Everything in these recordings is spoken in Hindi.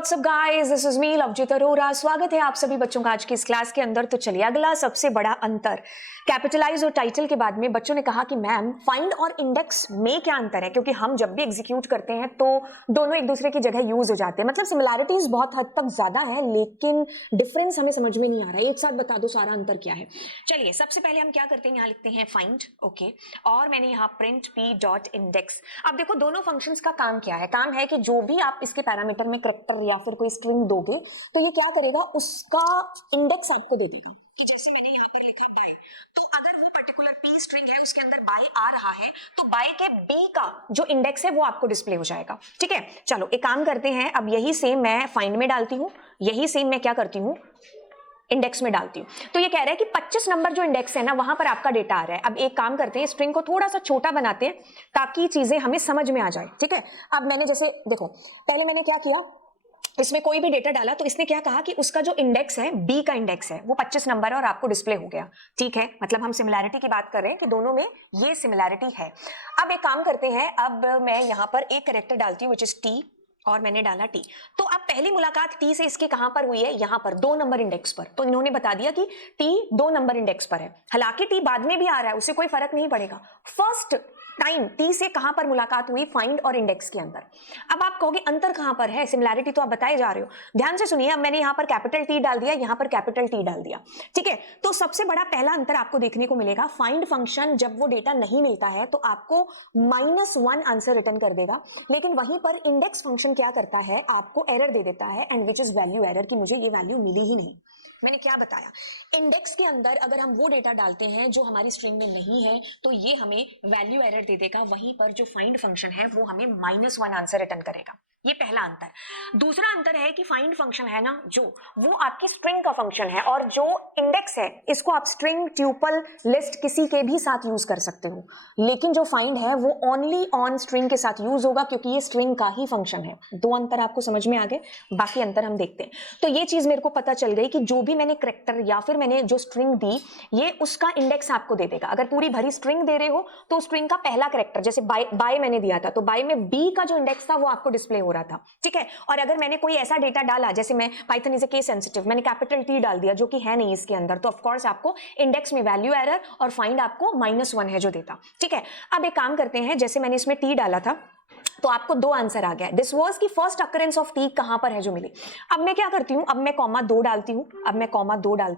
WhatsApp guys, this is me Lovejeet Arora. स्वागत है आप सभी बच्चों का आज की इस क्लास के अंदर। तो चलिए, अगला सबसे बड़ा अंतर, कैपिटलाइज और टाइटल के बाद में बच्चों ने कहा कि मैम फाइंड और इंडेक्स में क्या अंतर है, क्योंकि हम जब भी एग्जीक्यूट करते हैं तो दोनों एक दूसरे की जगह यूज हो जाते हैं। मतलब सिमिलैरिटीज बहुत हद तक ज्यादा है, लेकिन डिफरेंस हमें समझ में नहीं आ रहा है। एक साथ बता दो सारा अंतर क्या है। चलिए, सबसे पहले हम क्या करते हैं, यहाँ लिखते हैं फाइंड, ओके, और मैंने यहाँ प्रिंट p डॉट इंडेक्स। अब देखो, दोनों फंक्शंस का काम क्या है? काम है कि जो भी आप इसके पैरामीटर में करैक्टर या फिर कोई स्ट्रिंग दोगे तो ये क्या करेगा, उसका इंडेक्स आपको दे देगा। कि जैसे मैंने यहाँ पर लिखा बाय, तो अगर वो पर्टिकुलर p स्ट्रिंग है उसके अंदर बाय आ रहा है तो बाय के b का जो इंडेक्स है वो आपको डिस्प्ले हो जाएगा। ठीक है, चलो एक काम करते हैं। अब यही सेम मैं फाइंड में डालती हूँ, यही सेम मैं क्या करती हूँ, इंडेक्स में डालती हूँ। तो ये कह रहा है कि 25 नंबर जो इंडेक्स है ना, वहां पर आपका डेटा आ रहा है। अब एक काम करते हैं, स्ट्रिंग को थोड़ा सा छोटा बनाते हैं ताकि चीजें हमें समझ में आ जाए। ठीक है, अब मैंने जैसे देखो, पहले मैंने क्या किया, इसमें कोई भी डेटा डाला तो इसने क्या कहा कि उसका जो इंडेक्स है, बी का इंडेक्स है, वो 25 नंबर है और आपको डिस्प्ले हो गया। ठीक है, मतलब हम सिमिलैरिटी की बात कर रहे हैं कि दोनों में ये सिमिलैरिटी है। अब एक काम करते हैं, अब मैं यहां पर एक कैरेक्टर डालती हूँ विच इज टी, और मैंने डाला टी। तो अब पहली मुलाकात टी से इसकी कहां पर हुई है, यहां पर 2 नंबर इंडेक्स पर। तो इन्होंने बता दिया कि टी 2 नंबर इंडेक्स पर है। हालांकि टी बाद में भी आ रहा है, उससे कोई फर्क नहीं पड़ेगा। फर्स्ट टाइम टी से कहां पर मुलाकात हुई, फाइंड और इंडेक्स के अंदर। अब आप कहोगे अंतर कहां पर है, सिमिलैरिटी तो आप बताए जा रहे हो। ध्यान से सुनिए, अब मैंने यहां पर कैपिटल टी डाल दिया, यहां पर कैपिटल टी डाल दिया। ठीक है, तो सबसे बड़ा पहला अंतर आपको देखने को मिलेगा, फाइंड फंक्शन जब वो डेटा नहीं मिलता है तो आपको -1 आंसर रिटर्न कर देगा, लेकिन वहीं पर इंडेक्स फंक्शन क्या करता है, आपको एरर दे देता है, and which is value error, की मुझे ये वैल्यू मिली ही नहीं। मैंने क्या बताया, इंडेक्स के अंदर अगर हम वो डेटा डालते हैं जो हमारी स्ट्रिंग में नहीं है तो ये हमें वैल्यू एरर दे देगा, वहीं पर जो फाइंड फंक्शन है वो हमें -1 आंसर रिटर्न करेगा। ये पहला अंतर। दूसरा अंतर है कि फाइंड फंक्शन है ना, जो वो आपकी स्ट्रिंग का फंक्शन है, और जो इंडेक्स है इसको आप स्ट्रिंग, ट्यूपल, लिस्ट किसी के भी साथ यूज कर सकते हो, लेकिन जो फाइंड है वो ओनली ऑन स्ट्रिंग के साथ यूज होगा, क्योंकि ये स्ट्रिंग का ही फंक्शन है। 2 अंतर आपको समझ में आ गए, बाकी अंतर हम देखते हैं। तो ये चीज मेरे को पता चल गई कि जो भी मैंने करैक्टर या फिर मैंने जो स्ट्रिंग दी, ये उसका इंडेक्स आपको दे देगा। अगर पूरी भरी स्ट्रिंग दे रहे हो तो स्ट्रिंग का पहला करैक्टर, जैसे बाय मैंने दिया था, तो बाय में बी का जो इंडेक्स था वो आपको डिस्प्ले हो रहा था। ठीक है, और अगर मैंने कोई ऐसा डेटा डाला, जैसे मैं Python is a case sensitive, मैंने कैपिटल टी डाल दिया जो कि है नहीं इसके अंदर, तो ऑफ कोर्स आपको इंडेक्स में वैल्यू एरर और फाइंड आपको -1 है जो देता। ठीक है, अब एक काम करते हैं, जैसे मैंने इसमें टी डाला था तो आपको 2 आंसर आ गया। दिस वाज की फर्स्ट अकरेंस ऑफ टी कहां पर है जो मिली। अब मैं क्या करती हूं, अब मैं -2 डालती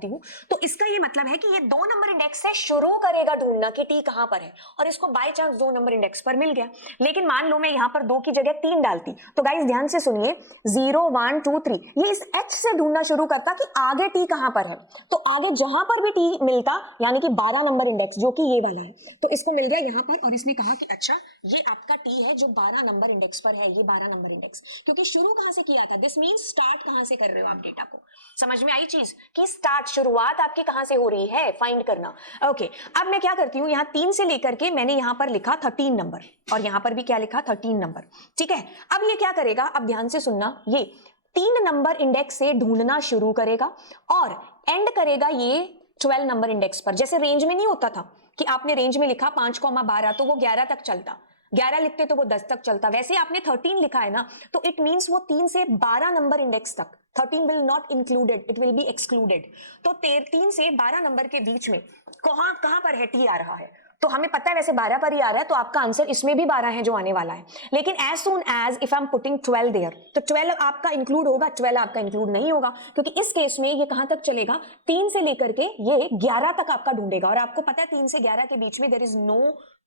हूं, तो इसका ये मतलब है कि ये 2 नंबर इंडेक्स से शुरू करेगा ढूंढना कि टी कहां पर है, और इसको बाय चांस 2 नंबर इंडेक्स पर मिल गया। लेकिन मान लो मैं यहां पर 2 की जगह 3 डालती, तो गाइस ध्यान से सुनिए, 0 1 2 3 ये इस एच से ढूंढना शुरू करता कि आगे टी कहां पर है। तो आगे जहां पर भी टी मिलता, यानी कि 12 नंबर इंडेक्स जो कि ये वाला है, तो इसको मिल गया यहां पर, और इसने कहा कि अच्छा ये आपका टी है जो 12 नंबर इंडेक्स पर है, ये 12 नंबर इंडेक्स, क्योंकि शुरू कहां से किया था, दिस मींस स्टार्ट कहां से कर रहे हो आप डेटा को। समझ में आई चीज कि स्टार्ट, शुरुआत आपकी कहां से हो रही है, फाइंड करना। ओके, अब मैं क्या करती हूं, यहां 3 से लेकर के मैंने यहां पर लिखा 13 नंबर, और यहां पर भी क्या लिखा, 13 नंबर। ठीक है, अब ये क्या करेगा, अब ध्यान से सुनना, ये 3 नंबर इंडेक्स से ढूंढना शुरू करेगा और एंड करेगा ये 12 नंबर इंडेक्स पर। जैसे रेंज में नहीं होता था कि आपने रेंज में लिखा 5,12 तो वो 11 तक चलता, 11 लिखते तो वो 10 तक चलता, वैसे आपने 13 लिखा है ना, तो इट मींस वो 3 से 12 नंबर इंडेक्स तक, 13 will not included, it will be excluded. तो 3 से 12 नंबर के बीच में कहां पर है टी आ रहा है, तो हमें पता है वैसे 12 पर ही आ रहा है, तो आपका आंसर इसमें भी 12 है जो आने वाला है। लेकिन as soon as if I am putting 12 there, तो 12 आपका इंक्लूड होगा, 12 आपका इंक्लूड नहीं होगा, क्योंकि इस केस में ये कहां तक चलेगा, 3 से लेकर के ये 11 तक आपका ढूंढेगा, और आपको पता है 3 से 11 के बीच में देयर इज नो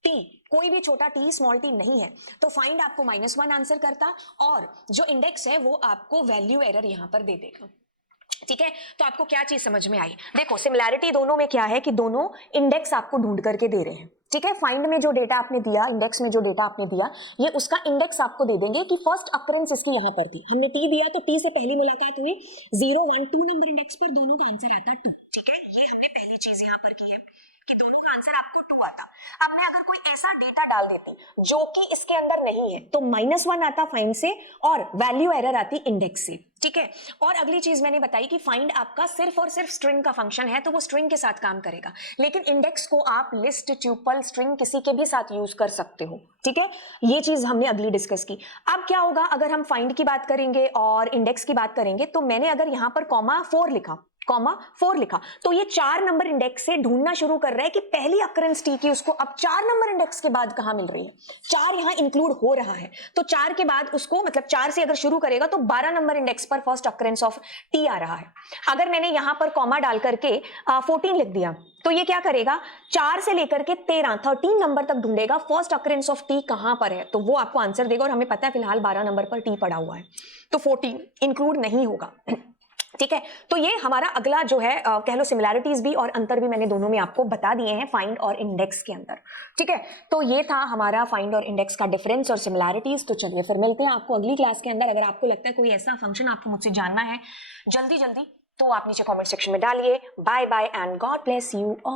टी, कोई भी छोटा टी, स्मॉल टी नहीं है। तो फाइंड आपको -1 आंसर करता, और जो इंडेक्स है वो आपको वैल्यू एरर यहां पर दे देगा। ठीक है, तो आपको क्या चीज समझ में आई, देखो सिमिलैरिटी दोनों में क्या है कि दोनों इंडेक्स आपको ढूंढ करके दे रहे हैं। ठीक है, फाइंड में जो डेटा आपने दिया, इंडेक्स में जो डेटा आपने दिया, ये उसका इंडेक्स आपको दे देंगे कि फर्स्ट अकरेंस इसकी यहां पर थी, हमने टी दिया तो टी से पहली मुलाकात हुई, 0 1 2 नंबर इंडेक्स पर, दोनों का आंसर आता 2। ठीक है, ये हमने पहली चीज यहां पर की है। कि दोनों का आंसर आपको 2 आता। अब मैं अगर कोई ऐसा डेटा डाल देती जो कि इसके अंदर नहीं है तो -1 आता फाइंड से और वैल्यू एरर आती इंडेक्स से, ठीक है। और अगली चीज मैंने बताई कि फाइंड आपका सिर्फ और सिर्फ स्ट्रिंग का फंक्शन है तो वो स्ट्रिंग के साथ काम करेगा, लेकिन इंडेक्स को आप लिस्ट, ट्यूपल, स्ट्रिंग किसी के भी साथ यूज कर सकते हो, ठीक है। ये चीज हमने अगली डिस्कस की। अब क्या होगा अगर हम फाइंड की बात करेंगे और इंडेक्स की बात करेंगे, तो मैंने अगर यहां पर कॉमा 4 लिखा तो ये 4 नंबर इंडेक्स से ढूंढना शुरू कर रहा है कि पहली अकरेंस टी की उसको अब 4 नंबर इंडेक्स के बाद कहां मिल रही है। 4 यहां इंक्लूड हो रहा है तो 4 के बाद उसको मतलब 4 से अगर शुरू करेगा तो 12 नंबर इंडेक्स पर फर्स्ट अकरेंस ऑफ टी आ रहा है। अगर मैंने यहां पर कॉमा डाल करके 14 लिख दिया तो ये क्या करेगा, 4 से लेकर के 13 नंबर तक ढूंढेगा फर्स्ट अकरेंस ऑफ टी कहां पर है, तो वो आपको आंसर देगा। और हमें पता है फिलहाल 12 नंबर पर टी पड़ा हुआ है तो 14 इंक्लूड नहीं होगा, ठीक है। तो ये हमारा अगला जो है कह लो सिमिलैरिटीज भी और अंतर भी मैंने दोनों में आपको बता दिए हैं फाइंड और इंडेक्स के अंदर, ठीक है। तो ये था हमारा फाइंड और इंडेक्स का डिफरेंस और सिमिलैरिटीज। तो चलिए फिर मिलते हैं आपको अगली क्लास के अंदर। अगर आपको लगता है कोई ऐसा फंक्शन आपको मुझसे जानना है जल्दी जल्दी तो आप नीचे कॉमेंट सेक्शन में डालिए। Bye bye and God bless you all.